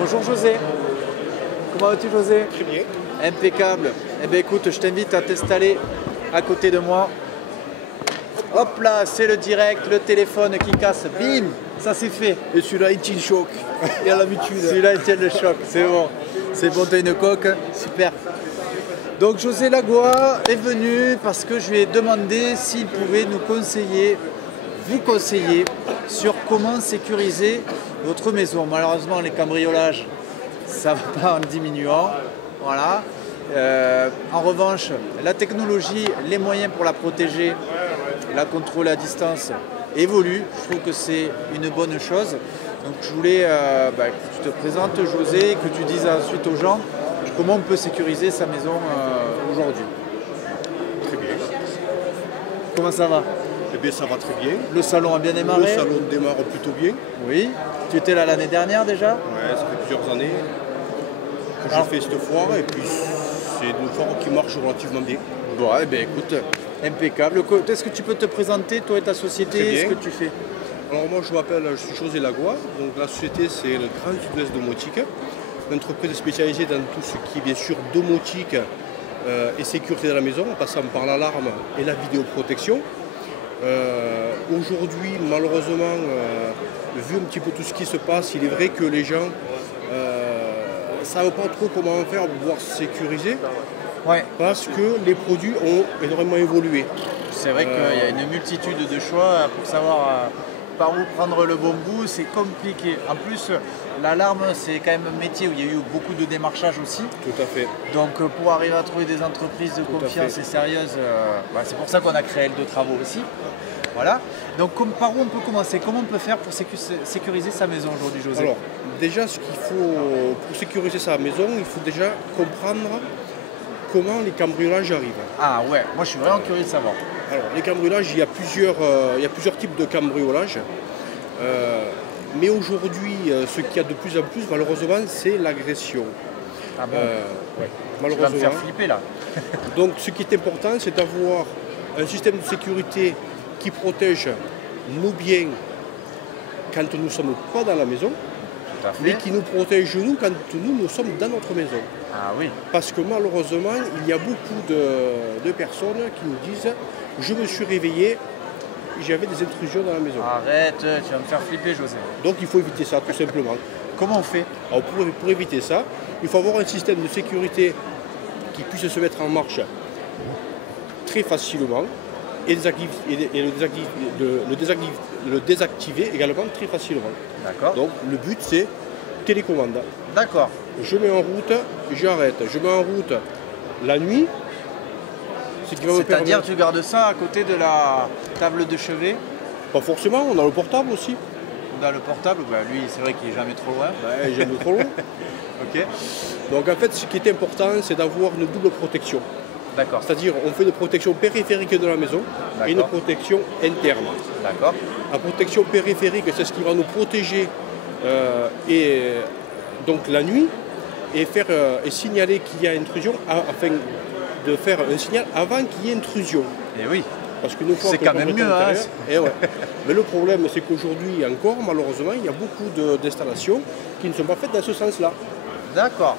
Bonjour José. Comment vas-tu José? Très bien. Impeccable. Eh bien écoute, je t'invite à t'installer à côté de moi. Hop là, c'est le direct, le téléphone qui casse. Bim, ça c'est fait. Et celui-là, il tient le choc. Et à l'habitude. Celui-là, il tient le choc. C'est bon. C'est bon, t'as une coque. Super. Donc José Lagoa est venu parce que je lui ai demandé s'il pouvait nous conseiller, vous conseiller sur comment sécuriser votre maison. Malheureusement, les cambriolages, ça ne va pas en diminuant. Voilà. En revanche, la technologie, les moyens pour la protéger, la contrôler à distance évoluent. Je trouve que c'est une bonne chose. Donc je voulais que tu te présentes José, que tu dises ensuite aux gens comment on peut sécuriser sa maison aujourd'hui. Très bien. Comment ça va? Eh bien, ça va très bien. Le salon a bien démarré? Le salon démarre plutôt bien. Oui. Tu étais là l'année dernière déjà? Ouais, ça fait plusieurs années que j'ai fait cette foire et puis c'est une foire qui marche relativement bien. Bon, eh bien écoute, impeccable. Est-ce que tu peux te présenter, toi et ta société, ce que tu fais? Alors moi, je suis José Lagoa. Donc la société, c'est le Grand Sud-Ouest Domotique. Une entreprise spécialisée dans tout ce qui est bien sûr domotique et sécurité de la maison, en passant par l'alarme et la vidéoprotection. Aujourd'hui, malheureusement, vu un petit peu tout ce qui se passe, il est vrai que les gens ne savent pas trop comment faire pour pouvoir se sécuriser. Ouais. Parce que les produits ont énormément évolué. C'est vrai qu'il y a une multitude de choix pour savoir par où prendre le bon bout, c'est compliqué. En plus, l'alarme, c'est quand même un métier où il y a eu beaucoup de démarchage aussi. Tout à fait. Donc pour arriver à trouver des entreprises de confiance et sérieuses, c'est pour ça qu'on a créé L2 Travaux aussi. Voilà. Donc par où on peut commencer? Comment on peut faire pour sécuriser sa maison aujourd'hui, José? Alors, déjà, ce qu'il faut pour sécuriser sa maison, il faut déjà comprendre comment les cambriolages arrivent. Ah ouais, moi je suis vraiment curieux de savoir. Alors, les cambriolages, il y a plusieurs types de cambriolages. Mais aujourd'hui, ce qu'il y a de plus en plus, malheureusement, c'est l'agression. Ah bon malheureusement. Tu vas me faire flipper là. Donc, ce qui est important, c'est d'avoir un système de sécurité qui protège nos biens quand nous ne sommes pas dans la maison, mais qui nous protège nous quand nous sommes dans notre maison. Ah oui. Parce que malheureusement, il y a beaucoup de personnes qui nous disent « je me suis réveillé, j'avais des intrusions dans la maison ». Arrête, tu vas me faire flipper, José. Donc il faut éviter ça, tout simplement. Comment on fait? Alors, pour éviter ça, il faut avoir un système de sécurité qui puisse se mettre en marche très facilement et le désactiver également très facilement. D'accord. Donc le but, c'est télécommande. D'accord. Je mets en route, j'arrête. Je mets en route la nuit. C'est-à-dire tu gardes ça à côté de la table de chevet? Pas forcément, on a le portable aussi. On a le portable, lui c'est vrai qu'il n'est jamais trop loin. Jamais trop loin. Ok. Donc en fait, ce qui est important, c'est d'avoir une double protection. D'accord. C'est-à-dire, on fait une protection périphérique de la maison et une protection interne. D'accord. La protection périphérique, c'est ce qui va nous protéger donc la nuit et signaler qu'il y a intrusion afin de faire un signal avant qu'il y ait intrusion. Et oui. Parce qu'une fois c'est quand même mieux. Mais le problème, c'est qu'aujourd'hui encore, malheureusement, il y a beaucoup d'installations qui ne sont pas faites dans ce sens-là. D'accord.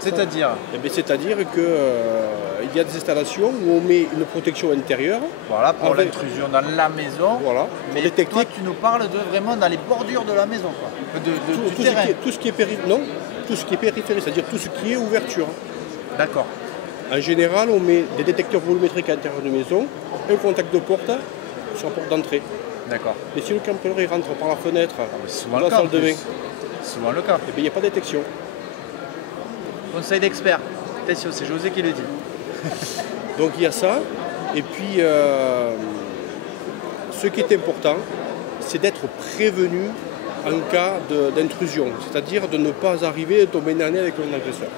C'est-à-dire? C'est-à-dire qu'il y a des installations où on met une protection intérieure. Voilà, pour l'intrusion dans la maison. Voilà. Mais toi, tu nous parles de vraiment dans les bordures de la maison, quoi. Du terrain. Tout ce qui est périphérique, c'est-à-dire tout ce qui est ouverture. D'accord. En général, on met des détecteurs volumétriques à l'intérieur de la maison, un contact de porte sur la porte d'entrée. D'accord. Mais si le cambrioleur il rentre par la fenêtre, souvent dans la salle de bain, souvent le cas. Il n'y a pas de détection. Conseil d'expert. Attention, c'est José qui le dit. Donc il y a ça. Et puis, ce qui est important, c'est d'être prévenu en cas d'intrusion. C'est-à-dire de ne pas arriver et tomber nez à nez avec un agresseur.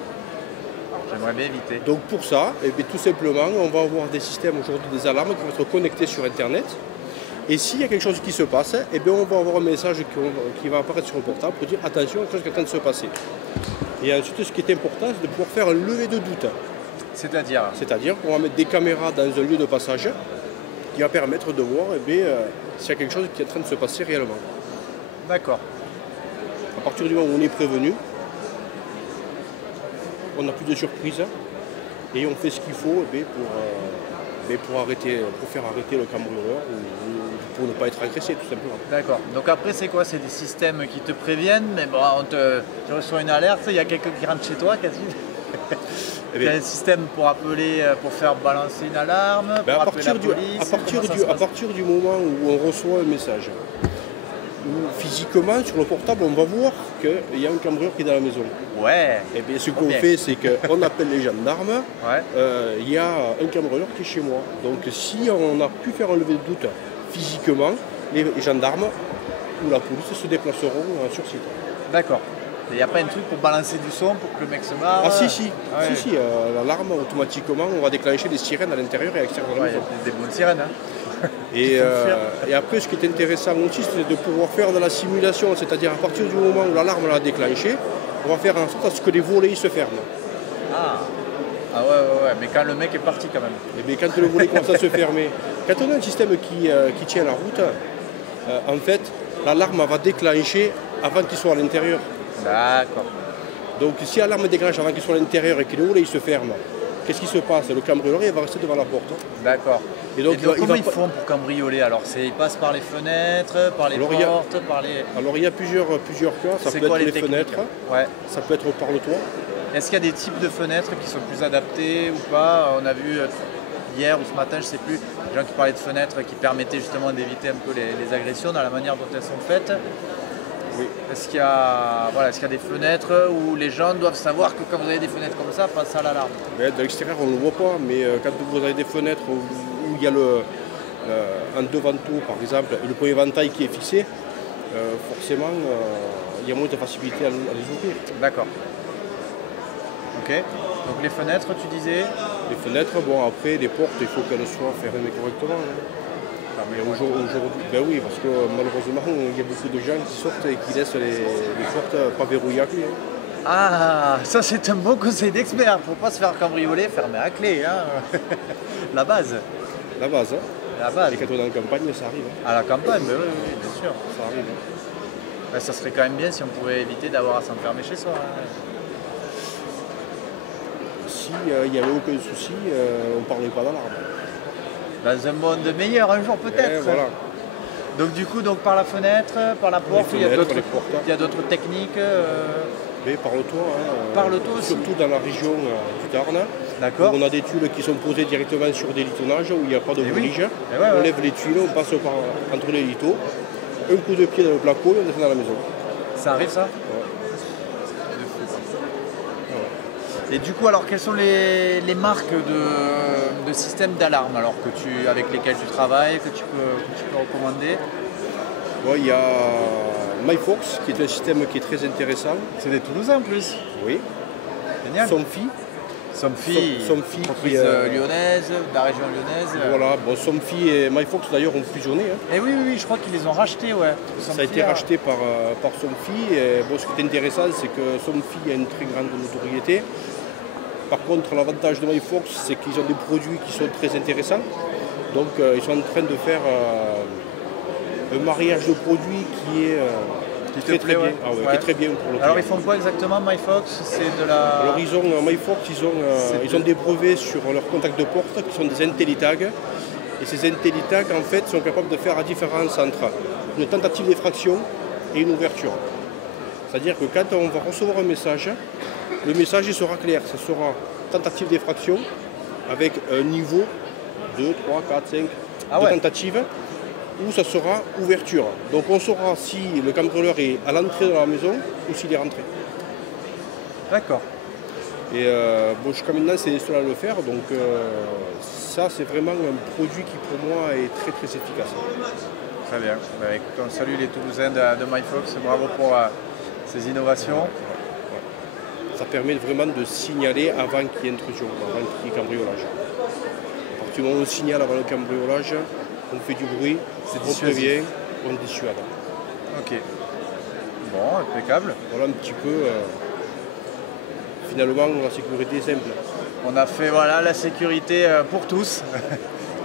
J'aimerais bien éviter. Donc pour ça, tout simplement, on va avoir des systèmes aujourd'hui, des alarmes qui vont être connectés sur Internet. Et s'il y a quelque chose qui se passe, on va avoir un message qui va apparaître sur le portable pour dire attention, quelque chose qui est en train de se passer. Et ensuite, ce qui est important, c'est de pouvoir faire un lever de doute. C'est-à-dire? C'est-à-dire qu'on va mettre des caméras dans un lieu de passage qui va permettre de voir s'il y a quelque chose qui est en train de se passer réellement. D'accord. À partir du moment où on est prévenu, on n'a plus de surprise et on fait ce qu'il faut pour faire arrêter le cambrioleur ou pour ne pas être agressé tout simplement. D'accord. Donc après c'est quoi? C'est des systèmes qui te préviennent, mais bon, tu reçois une alerte, il y a quelqu'un qui rentre chez toi quasi. Il y a un système pour appeler, pour faire balancer une alarme, pour appeler la police. À partir du moment où on reçoit un message, où physiquement sur le portable on va voir qu'il y a un cambrioleur qui est dans la maison. Ouais. Et bien ce qu'on fait, c'est qu'on appelle les gendarmes. Ouais. Il y a un cambrioleur qui est chez moi. Donc si on a pu faire un lever de doute physiquement, les gendarmes ou la police se déplaceront sur site. D'accord. Il n'y a pas un truc pour balancer du son pour que le mec se marre? Ah si, Ouais. l'alarme automatiquement, on va déclencher des sirènes à l'intérieur et à l'extérieur de la Ouais, il y maison. a des bonnes sirènes. Hein. Et après, ce qui est intéressant aussi, c'est de pouvoir faire de la simulation, c'est-à-dire à partir du moment où l'alarme l'a déclenchée, on va faire en sorte à ce que les volets se ferment. Ah ouais, mais quand le mec est parti quand même. Et bien quand le volet commence à se fermer, quand on a un système qui tient la route, en fait, l'alarme va déclencher avant qu'il soit à l'intérieur. D'accord. Donc si l'alarme déclenche avant qu'il soit à l'intérieur et que le volet se ferme, qu'est-ce qui se passe? Le cambrioleur il va rester devant la porte. D'accord. Et donc, comment ils font pour cambrioler? Alors ils passent par les fenêtres, par les portes, par les... Alors il y a plusieurs cas, ça peut être les fenêtres, ouais. Ça peut être par le toit. Est-ce qu'il y a des types de fenêtres qui sont plus adaptés ou pas? On a vu hier ou ce matin, je ne sais plus, des gens qui parlaient de fenêtres qui permettaient justement d'éviter un peu les agressions dans la manière dont elles sont faites. Oui. Est-ce qu'il y a des fenêtres où les gens doivent savoir que quand vous avez des fenêtres comme ça, passe à l'alarme? De l'extérieur on ne le voit pas, mais quand vous avez des fenêtres où il y a un devanteau par exemple et le premier ventail qui est fixé, forcément il y a moins de facilité à les ouvrir. D'accord. Ok. Donc les fenêtres, tu disais? Les fenêtres, bon après les portes, il faut qu'elles soient fermées correctement. Hein. Mais aujourd'hui, ben oui, parce que malheureusement, il y a beaucoup de gens qui sortent et qui laissent les portes pas verrouillées à clé. Hein. Ah, ça c'est un bon conseil d'expert. Faut pas se faire cambrioler, fermer à clé. Hein. La base. La base. Hein. La base. Et quand on est en campagne, ça arrive. Hein. À la campagne, ben oui, bien sûr. Ça arrive. Hein. Ben, ça serait quand même bien si on pouvait éviter d'avoir à s'enfermer chez soi. Hein. Si il n'y avait aucun souci, on ne parlait pas d'alarme. Dans un monde meilleur un jour peut-être. Voilà. Donc du coup, par la fenêtre, par la porte, il y a d'autres techniques. Mais par le toit. Hein, par le toit aussi. Surtout dans la région du Tarn. D'accord. On a des tuiles qui sont posées directement sur des litonnages où il n'y a pas de voltige. Ouais, on lève les tuiles, on passe entre les litos, un coup de pied dans le placo et on descend dans la maison. Ça arrive ça? Ouais. Et du coup, alors quelles sont les marques de systèmes d'alarme avec lesquels tu travailles, que tu peux recommander? Il y a MyFox qui est un système qui est très intéressant. C'est des Toulousains en plus. Oui. Génial. Somfy entreprise lyonnaise, de la région lyonnaise. Voilà, Somfy et MyFox d'ailleurs ont fusionné. Hein. Et oui, je crois qu'ils les ont rachetés, ouais. Ça a été racheté par Somfy. Et, ce qui est intéressant, c'est que Somfy a une très grande notoriété. Par contre, l'avantage de MyFox, c'est qu'ils ont des produits qui sont très intéressants. Donc, ils sont en train de faire un mariage de produits qui est très bien. Ouais. Qui est très bien pour le client. Alors, ils font quoi exactement, MyFox? C'est de la... Alors, MyFox, ils ont des brevets sur leurs contacts de porte qui sont des IntelliTag. Et ces IntelliTag, en fait, sont capables de faire la différence entre une tentative d'effraction et une ouverture. C'est-à-dire que quand on va recevoir un message, le message il sera clair, ce sera tentative d'effraction avec un niveau 2, 3, 4, 5 de tentatives, ou ça sera ouverture. Donc on saura si le cambrioleur est à l'entrée de la maison ou s'il est rentré. D'accord. Et jusqu'à maintenant c'est les seuls à le faire, donc ça c'est vraiment un produit qui pour moi est très très efficace. Très bien. Écoute, on salue les Toulousains de MyFox, bravo pour ces innovations. Ça permet vraiment de signaler avant qu'il y ait intrusion, avant qu'il y ait cambriolage. À partir du moment où on signale avant le cambriolage, on fait du bruit, on prévient, on dissuade. Ok. Bon, impeccable. Voilà un petit peu, finalement, la sécurité est simple. On a fait la sécurité pour tous.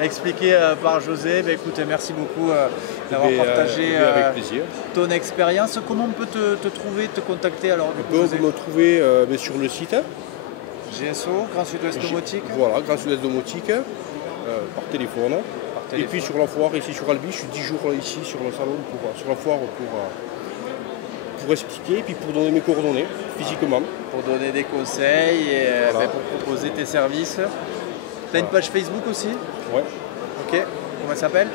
expliqué par José. Ben, écoute, merci beaucoup d'avoir partagé avec plaisir. ton expérience. Comment on peut te trouver, te contacter alors du coup, On José? peut me trouver sur le site. GSO, Grand Sud-Ouest Domotique. Voilà, Grand Sud-Ouest Domotique, par téléphone. Et puis sur la foire ici sur Albi, je suis 10 jours ici sur le salon, sur la foire pour expliquer et puis pour donner mes coordonnées physiquement. Pour donner des conseils et Voilà. pour proposer tes services. Tu as une page Facebook aussi? Ouais. Ok. Comment elle s'appelle?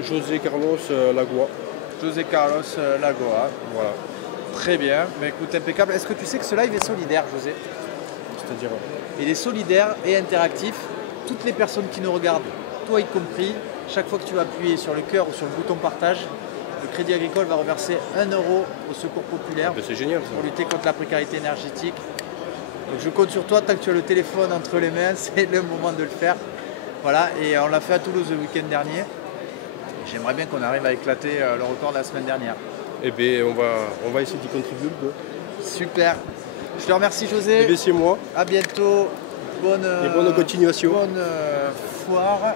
José Carlos Lagoa. José Carlos Lagoa. Voilà. Très bien. Mais écoute, impeccable. Est-ce que tu sais que ce live est solidaire, José? C'est-à-dire. Il est solidaire et interactif. Toutes les personnes qui nous regardent, toi y compris, chaque fois que tu vas appuyer sur le cœur ou sur le bouton partage, le Crédit Agricole va reverser 1 euro au Secours Populaire C'est génial ça. pour lutter contre la précarité énergétique. Donc je compte sur toi, tant que tu as le téléphone entre les mains, c'est le moment de le faire. Voilà, et on l'a fait à Toulouse le week-end dernier. J'aimerais bien qu'on arrive à éclater le record de la semaine dernière. Eh bien, on va essayer d'y contribuer un peu. Super. Je te remercie José. Eh bien, c'est moi. À bientôt. Bonne Et bonne continuation. Bonne foire.